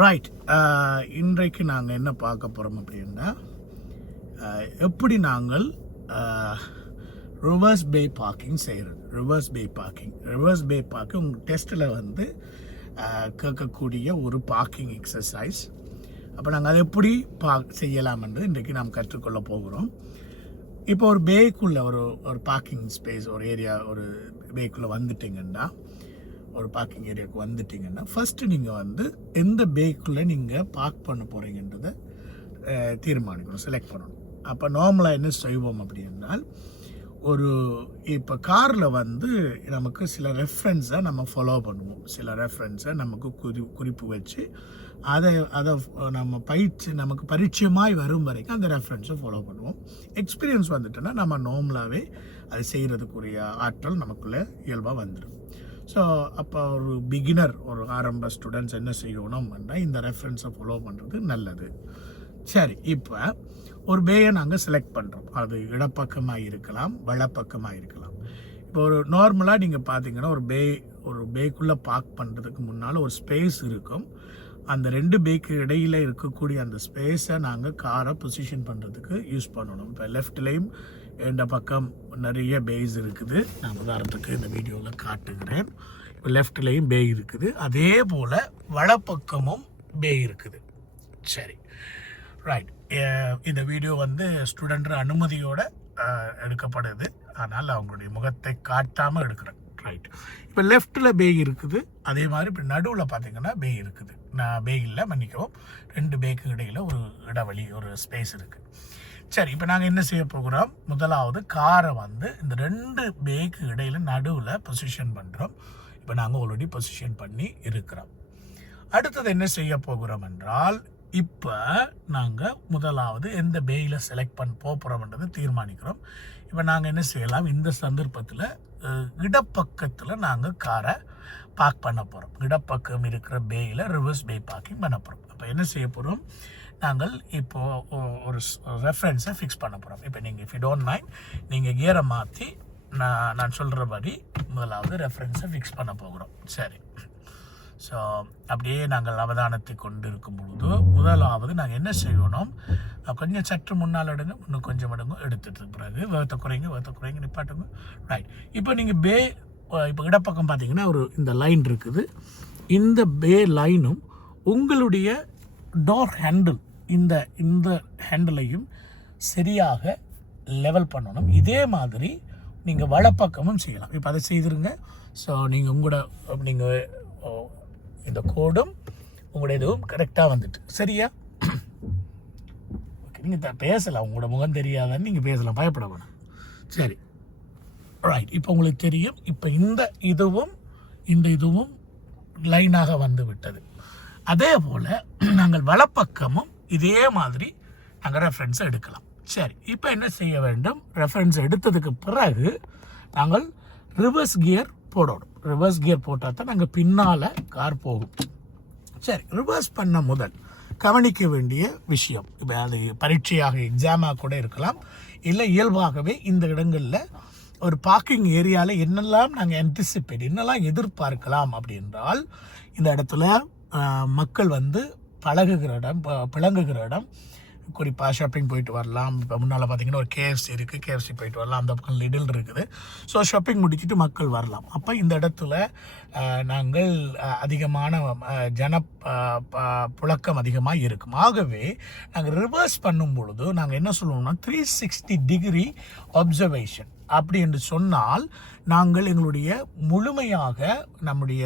Right இன்றைக்கு நாங்கள் என்ன பார்க்க போகிறோம் அப்படின்னா எப்படி நாங்கள் ரிவர்ஸ் பே பார்க்கிங் செய்கிறது reverse bay parking reverse bay parking உங்கள் டெஸ்ட்டில் வந்து கேட்கக்கூடிய ஒரு பார்க்கிங் எக்ஸசைஸ் அப்போ நாங்கள் அதை எப்படி பா செய்யலாம் என்று இன்றைக்கு நாம் கற்றுக்கொள்ள போகிறோம். இப்போ ஒரு பேக்குள்ளே ஒரு ஒரு பார்க்கிங் ஸ்பேஸ் ஒரு ஏரியா ஒரு பேக்குள்ளே வந்துட்டிங்கன்னா ஒரு பார்க்கிங் ஏரியாவுக்கு வந்துட்டீங்கன்னா ஃபஸ்ட்டு நீங்கள் வந்து எந்த பேக்குள்ளே நீங்கள் பார்க் பண்ண போகிறீங்கன்றதை தீர்மானிக்கணும் செலக்ட் பண்ணணும். அப்போ நார்மலாக என்ன செய்வோம் அப்படின்னால் ஒரு இப்போ காரில் வந்து நமக்கு சில ரெஃபரன்ஸை நம்ம ஃபாலோ பண்ணுவோம். சில ரெஃபரன்ஸை நமக்கு குறி குறிப்பு வச்சு அதை அதை நம்ம பயிற்சி நமக்கு பரிச்சயமாய் வரும் வரைக்கும் அந்த ரெஃபரன்ஸை ஃபாலோ பண்ணுவோம். எக்ஸ்பீரியன்ஸ் வந்துட்டுன்னா நம்ம நார்மலாகவே அதை செய்கிறதுக்குரிய ஆற்றல் நமக்குள்ளே இயல்பாக வந்துடும் ஸோ அப்போ ஒரு பிகினர் ஒரு ஆரம்ப ஸ்டூடெண்ட்ஸ் என்ன செய்யணும்னா இந்த ரெஃபரன்ஸை ஃபாலோ பண்ணுறது நல்லது. சரி இப்போ ஒரு பேயை நாங்கள் செலக்ட் பண்ணுறோம் அது இடப்பக்கமாக இருக்கலாம் வலப்பக்கமாக இருக்கலாம். இப்போ ஒரு நார்மலாக நீங்கள் பார்த்தீங்கன்னா ஒரு பே ஒரு பேக்குள்ளே பார்க் பண்ணுறதுக்கு முன்னால் ஒரு ஸ்பேஸ் இருக்கும். அந்த ரெண்டு பேக்கு இடையில் இருக்கக்கூடிய அந்த ஸ்பேஸை நாங்கள் காரை பொசிஷன் பண்ணுறதுக்கு யூஸ் பண்ணணும். இப்போ லெஃப்ட்லேயும் இந்த பக்கம் நிறைய பேஸ் இருக்குது. நான் உதாரணத்துக்கு இந்த வீடியோவில் காட்டுகிறேன். இப்போ லெஃப்ட்லேயும் பே இருக்குது. அதே போல் வலப்பக்கமும் பே இருக்குது. சரி. ரைட் இந்த வீடியோ வந்து ஸ்டூடெண்ட் அனுமதியோடு எடுக்கப்படுது. ஆனால் அவங்களுடைய முகத்தை காட்டாமல் எடுக்கிறேன். ரைட் இப்போ லெஃப்ட்டில் பே இருக்குது. அதே மாதிரி இப்போ நடுவில் பார்த்தீங்கன்னா பே இருக்குது. நான் பே இல்லை மன்னிக்கவும். ரெண்டு பேக்கு இடையில் ஒரு இடைவெளி ஒரு ஸ்பேஸ் இருக்குது சரி இப்போ நாங்கள் என்ன செய்ய போகிறோம்? முதலாவது காரை வந்து இந்த ரெண்டு பேக்கு இடையில் நடுவில் பொசிஷன் பண்ணுறோம் இப்போ நாங்கள் ஆல்ரெடி பொசிஷன் பண்ணி இருக்கிறோம். அடுத்தது என்ன செய்ய போகிறோம் என்றால் இப்போ நாங்கள் முதலாவது எந்த பேயில் செலக்ட் பண்ண போகிறோம்ன்றதை தீர்மானிக்கிறோம். இப்போ நாங்கள் என்ன செய்யலாம்? இந்த சந்தர்ப்பத்தில் இடப்பக்கத்தில் நாங்கள் காரை பார்க் பண்ண போகிறோம் இடப்பக்கம் இருக்கிற பேயில் ரிவர்ஸ் பே பார்க்கிங் பண்ண போகிறோம் அப்போ என்ன செய்ய போகிறோம் நாங்கள் இப்போது ஒரு ரெஃபரன்ஸை ஃபிக்ஸ் பண்ண போகிறோம் இப்போ நீங்கள் இஃப் யூ டோன்ட் மைண்ட் நீங்கள் கியரை மாற்றி நான் நான் சொல்கிறபடி முதலாவது ரெஃபரன்ஸை ஃபிக்ஸ் பண்ண போகிறோம். சரி. ஸோ அப்படியே நாங்கள் அவதானத்தை கொண்டு இருக்கும் பொழுது முதலாவது நாங்கள் என்ன செய்யணும்? கொஞ்சம் சற்று முன்னால் எடுங்க இன்னும் கொஞ்சம் எடுங்க எடுத்துட்டு பிறகு வேகத்தை குறைங்க வேகத்தை குறைங்க நிப்பாட்டுங்க. ரைட் இப்போ நீங்கள் பே இப்போ இடப்பக்கம் பார்த்தீங்கன்னா ஒரு இந்த லைன் இருக்குது. இந்த பே லைனும் உங்களுடைய டோர் ஹேண்டில் இந்த இந்த ஹேண்டிலையும் சரியாக லெவல் பண்ணணும். இதே மாதிரி நீங்கள் வலப்பக்கமும் செய்யலாம். இப்போ அதை செய்திருங்க. ஸோ நீங்கள் உங்களோட நீங்கள் இந்த கோடும் உங்களோட இதுவும் கரெக்டாக வந்துட்டு. சரியா? ஓகே நீங்கள் பேசலாம். உங்களோட முகம் தெரியாதான்னு நீங்கள் பேசலாம். பயப்பட வேணாம். சரி. ரைட் இப்போ உங்களுக்கு தெரியும். இப்போ இந்த இதுவும் இந்த இதுவும் லைனாக வந்து விட்டது. அதே போல் நாங்கள் வலப்பக்கமும் இதே மாதிரி நாங்கள் ரெஃபரன்ஸை எடுக்கலாம். சரி. இப்போ என்ன செய்ய வேண்டும்? ரெஃபரன்ஸ் எடுத்ததுக்கு பிறகு நாங்கள் ரிவர்ஸ் கியர் போடணும். ரிவர்ஸ் கியர் போட்டால் தான் நாங்கள் பின்னால் கார் போகும். சரி ரிவர்ஸ் பண்ண முதல் கவனிக்க வேண்டிய விஷயம். இப்போ அது பரீட்சையாக எக்ஸாமாக கூட இருக்கலாம். இல்லை இயல்பாகவே இந்த இடங்களில் ஒரு பார்க்கிங் ஏரியாவில் என்னெல்லாம் நாங்கள் ஆன்டிசிபேட் என்னெல்லாம் எதிர்பார்க்கலாம் அப்படின்றால் இந்த இடத்துல மக்கள் வந்து பழகுகிற இடம் ப- பிளங்குகிற இடம் குறிப்பாக ஷாப்பிங் போயிட்டு வரலாம். இப்போ முன்னால் பார்த்தீங்கன்னா ஒரு கேஎஃப்சி இருக்குது கேஎஃப்சி போயிட்டு வரலாம். அந்த பக்கம் லிடில் இருக்குது. ஸோ ஷாப்பிங் முடிச்சுட்டு மக்கள் வரலாம். அப்போ இந்த இடத்துல நாங்கள் அதிகமான ஜன புழக்கம் அதிகமாக இருக்கும். ஆகவே நாங்கள் ரிவர்ஸ் பண்ணும் பொழுது நாங்கள் என்ன சொல்லுவோம்னா த்ரீ சிக்ஸ்டி டிகிரி அப்சர்வேஷன் அப்படி என்று சொன்னால் நாங்கள் எங்களுடைய முழுமையாக நம்முடைய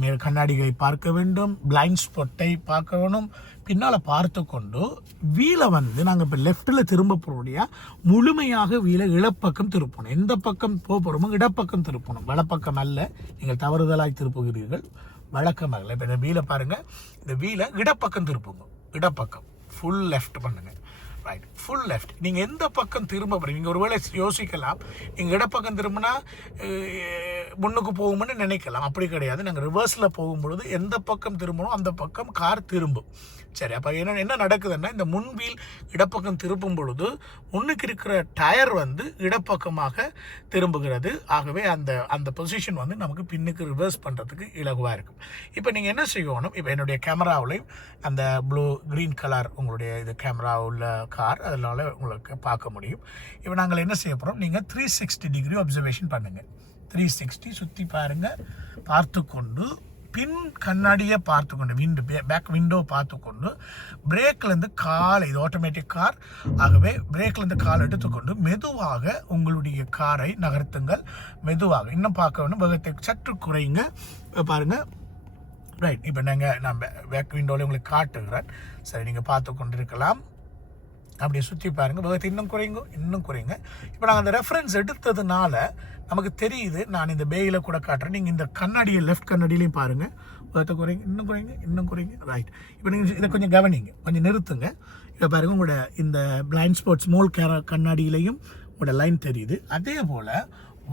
மே- கண்ணாடிகளை பார்க்க வேண்டும் பிளைண்ட் ஸ்பாட்டை பார்க்க வேணும் பின்னால் பார்த்து கொண்டு வீலை வந்து நாங்கள் இப்போ லெஃப்ட்டில் திரும்ப போகிறோடைய முழுமையாக வீலை இடப்பக்கம் திருப்பணும். எந்த பக்கம் போக போகிறோமோ இடப்பக்கம் திருப்பணும். வலப்பக்கம் அல்ல. நீங்கள் தவறுதலாய் திருப்புகிறீர்கள். வழக்கம் அல்ல. இப்போ இந்த வீலை பாருங்கள் இந்த வீலை இடப்பக்கம் திருப்புங்க. இடப்பக்கம். ஃபுல் லெஃப்ட் பண்ணுங்கள் ரைட் ஃபுல் லெஃப்ட் நீங்கள் எந்த பக்கம் திரும்ப போகிறீங்க நீங்கள் ஒருவேளை யோசிக்கலாம். நீங்கள் இடப்பக்கம் திரும்பினா முன்னுக்கு போகும்னு நினைக்கலாம். அப்படி கிடையாது. நாங்கள் ரிவர்ஸில் போகும்பொழுது எந்த பக்கம் திரும்பணும் அந்த பக்கம் கார் திரும்பும். சரி அப்போ என்ன என்ன நடக்குதுன்னா இந்த முன்வீல் இடப்பக்கம் திருப்பும் பொழுது முன்னுக்கு இருக்கிற டயர் வந்து இடப்பக்கமாக திரும்புகிறது. ஆகவே அந்த அந்த பொசிஷன் வந்து நமக்கு பின்னுக்கு ரிவர்ஸ் பண்ணுறதுக்கு இலகுவாக இருக்கும். இப்போ நீங்கள் என்ன செய்யணும்? இப்போ என்னுடைய கேமராவிலையும் அந்த ப்ளூ க்ரீன் கலர் உங்களுடைய இது கேமரா உள்ள கார் அதனால் உங்களுக்கு பார்க்க முடியும். இப்போ நாங்கள் என்ன செய்ய போகிறோம் நீங்கள் த்ரீ சிக்ஸ்டி டிகிரி அப்சர்வேஷன் பண்ணுங்கள் த்ரீ சிக்ஸ்டி சுற்றி பாருங்கள் பார்த்து கொண்டு பின் கண்ணாடியை பார்த்து கொண்டு விண்டு பேக் விண்டோ பார்த்து கொண்டு பிரேக்லேருந்து கால் இது ஆட்டோமேட்டிக் கார் ஆகவே பிரேக்லேருந்து கால் எடுத்துக்கொண்டு மெதுவாக உங்களுடைய காரை நகர்த்துங்கள். மெதுவாக இன்னும் பார்க்க வேணும் வேகத்தை சற்று குறைங்க பாருங்கள் ரைட் இப்போ நாங்கள் நான் பேக் விண்டோவில் உங்களுக்கு காட்டுகிறேன். சரி நீங்கள் பார்த்து கொண்டு இருக்கலாம் அப்படியே சுற்றி பாருங்கள் வேகத்தை இன்னும் குறையுங்க இன்னும் குறைங்க இப்போ நாங்கள் அந்த ரெஃபரன்ஸ் எடுத்ததுனால நமக்கு தெரியுது. நான் இந்த பேயில் கூட காட்டுறேன். நீங்கள் இந்த கண்ணாடியை லெஃப்ட் கண்ணாடியிலையும் பாருங்கள் வேகத்தை குறைங்க இன்னும் குறைங்க இன்னும் குறைங்க ரைட் இப்போ நீங்கள் இதை கொஞ்சம் கவனிங்க. கொஞ்சம் நிறுத்துங்க. இப்போ பாருங்கள் உங்களோட இந்த பிளைண்ட் ஸ்பாட்ஸ் மோல் கேர கண்ணாடியிலையும் உங்களோட லைன் தெரியுது. அதே போல்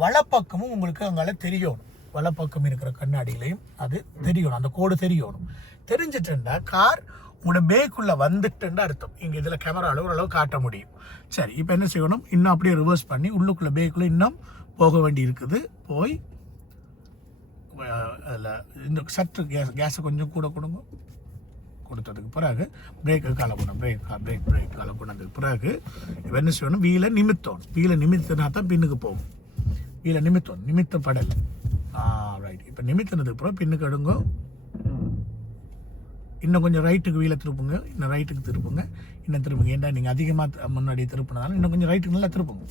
வலப்பக்கமும் உங்களுக்கு அங்கால தெரியணும். வலப்பக்கம் இருக்கிற கண்ணாடியிலையும் அது தெரியணும். அந்த கோடு தெரியணும். தெரிஞ்சிட்டுண்டா கார் உங்களோட பேக்குள்ளே வந்துட்டுன்னு அர்த்தம். இங்கே இதில் கேமராவில் ஓரளவு காட்ட முடியும். சரி இப்போ என்ன செய்யணும்? இன்னும் அப்படியே ரிவர்ஸ் பண்ணி உள்ளுக்குள்ளே பேக்குள்ளே இன்னும் போக வேண்டி இருக்குது. போய் அதில் இந்த சற்று கேஸ் கேஸை கொஞ்சம் கூட கொடுங்க. கொடுத்ததுக்கு பிறகு பிரேக்கு காலை பிரேக் பிரேக் பிரேக் காலை கொண்டதுக்கு பிறகு இப்போ என்ன செய்யணும்? வீலை நிமித்தம் வீலை நிமித்தினா தான் பின்னுக்கு போகும். வீலை நிமித்தம் நிமித்தப்படலை. ரைட் இப்போ நிமித்தினதுக்கு பிறகு பின்னுக்கு எடுங்க. இன்னும் கொஞ்சம் ரைட்டுக்கு வீலை திருப்புங்க. இன்னும் ரைட்டுக்கு திருப்புங்க. இன்னும் திருப்புங்க. ஏன்டா நீங்கள் அதிகமாக முன்னாடி திருப்பினதால இன்னும் கொஞ்சம் ரைட்டுக்கு நல்லா திருப்புங்க.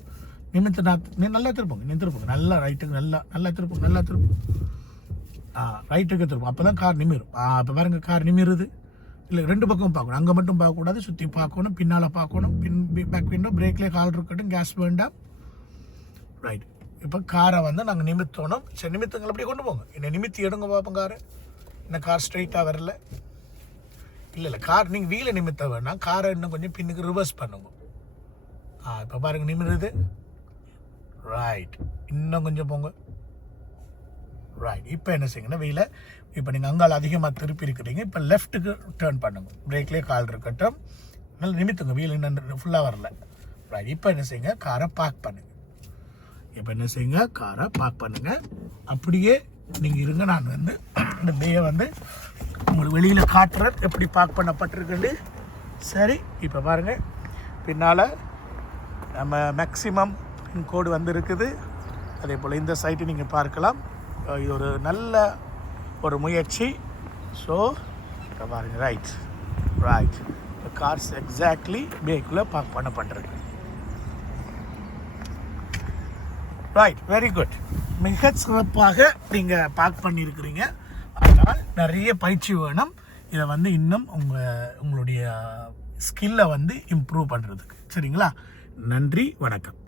நிமித்த நான் நல்லா திருப்புங்க. நீ திருப்புங்க. நல்லா ரைட்டுக்கு நல்லா நல்லா திருப்புங்க நல்லா திருப்புங்க ஆ ரைட்டுக்கு திருப்பும் அப்போ தான் கார் நிமிரும். ஆ இப்போ பாருங்க கார் நிமிருது. இல்லை ரெண்டு பக்கம் பார்க்கணும். அங்கே மட்டும் பார்க்கக்கூடாது. சுற்றி பார்க்கணும். பின்னால் பார்க்கணும். பின் பேக் விண்டோ பிரேக்லேயே கால் இருக்கட்டும். கேஸ் வேண்டாம் ரைட் இப்போ காரை வந்து நாங்கள் நிமித்தணும் சரி நிமித்தங்களை அப்படியே கொண்டு போங்க. என்னை நிமித்தி எடுங்க பார்ப்போம் காரு இந்த கார் ஸ்ட்ரைட்டாக வரல. இல்லை இல்லை கார் நீங்கள் வீலை நிமித்த வேணாம். காரை இன்னும் கொஞ்சம் பின்னுக்கு ரிவர்ஸ் பண்ணுங்க. ஆ இப்போ பாருங்க நிமிடுறது ரைட் இன்னும் கொஞ்சம் போங்க. ரைட் இப்போ என்ன செய்யுங்கன்னா வீலை இப்போ நீங்கள் அங்கால் அதிகமாக திருப்பி இருக்கிறீங்க. இப்போ லெஃப்ட்டுக்கு டேர்ன் பண்ணுங்க. பிரேக்லேயே கால் இருக்கட்டும். நல்லா நிமித்துங்க. வீல் இன்னும் ஃபுல்லாக வரல. ரைட் இப்போ என்ன செய்யுங்க? காரை பார்க் பண்ணுங்க. இப்போ என்ன செய்யுங்க? காரை பார்க் பண்ணுங்க. அப்படியே நீங்கள் இருங்க நான் வந்து இந்த பேயை வந்து உங்களுக்கு வெளியில் காட்டுறேன். எப்படி பார்க் பண்ணப்பட்டிருக்குன்னு. சரி இப்போ பாருங்கள் பின்னால் நம்ம மேக்ஸிமம் கோடு வந்திருக்குது. அதே போல் இந்த சைட்டு நீங்கள் பார்க்கலாம். இது ஒரு நல்ல ஒரு முயற்சி. ஸோ இப்போ பாருங்கள் ரைட் ரைட் கார்ஸ் எக்ஸாக்ட்லி பேக்குள்ளே பார்க் பண்ணப்பட்டிருக்கு. ரைட் வெரி குட் மிக சிறப்பாக நீங்கள் பார்க் பண்ணியிருக்கிறீங்க. ஆனால் நிறைய பயிற்சி வேணும். இதை வந்து இன்னும் உங்கள் உங்களுடைய ஸ்கில்லை வந்து இம்ப்ரூவ் பண்ணுறதுக்கு சரிங்களா? நன்றி வணக்கம்.